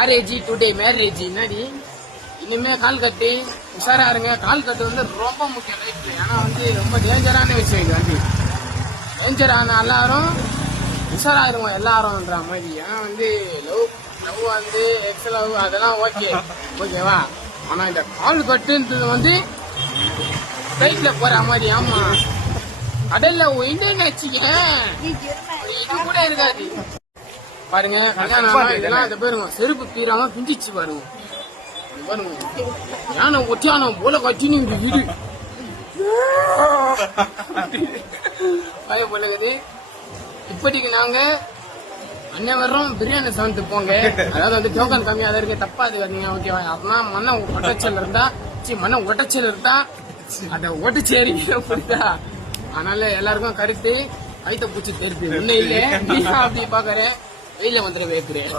RAG today marriage என்னடி இனிமே கால் கட்டு உஷாரா இருங்க. கால் கட்டு வந்து ரொம்ப முக்கியம் லைஃப்ல. ஏன்னா வந்து ரொம்ப டேஞ்சரான விஷயம் இது வந்து. டேஞ்சரான எல்லாரும் உஷாரா இருவோம் எல்லாரும்ன்ற மாதிரி. ஏன்னா வந்து லவ் வந்து எக்ஸ் லவ் அதெல்லாம் ஓகேவா. ஆனா இந்த கால் கட்டுன்றது வந்து ரைட்ல போற மாதிரி. ஆமா கடல்ல ஒயின்னு வச்சுக்க இது கூட இருக்காது பாருங்க. கல்யாணம் இதெல்லாம் இதை பாருங்க செருப்பு பீராம பிஞ்சிச்சு பாருங்க. பாருங்க யானை ஒட்டியானம் போல கட்டினு இந்த வீடு பயப்படுது. இப்படிக்கு நாங்க அண்ணன் வர்றோம் பிரியாணி சமைத்து போங்க. அதாவது வந்து டோக்கன் கம்மியா தான் இருக்கு தப்பா அது வரீங்க ஓகேவா. அப்படின்னா மண்ணை ஒட்டச்சல் இருந்தா மண்ணை ஒட்டச்சல் இருந்தா அதை ஒட்டச்சேரி புரியுதா. அதனால எல்லாருக்கும் கருத்து கைத்த பூச்சி தெரியுது ஒண்ணு இல்ல. நீ அப்படி பாக்குறேன் வெயில வந்துட வைக்கிறேன்.